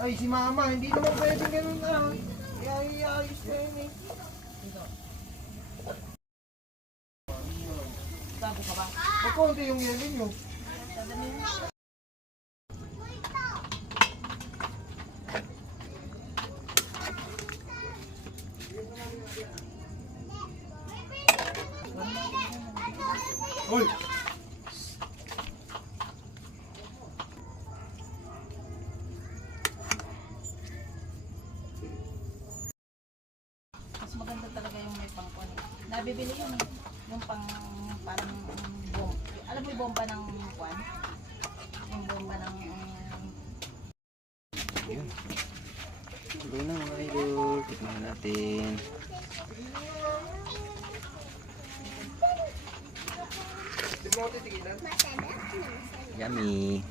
Ay, si mama, hindi naman pwedeng ganun na. Iayos ko yun eh. Bago ka ba? Magkonti yung yelo nyo. Uy! Mas maganda talaga yung may pangkon. Nabibili yun eh. Yung pang parang bomba. Alam mo yung bomba ng kwan? Yung bomba ng Yun. Tuloy na mga idol. Tikman natin. Di mo ako titigilan? Yummy.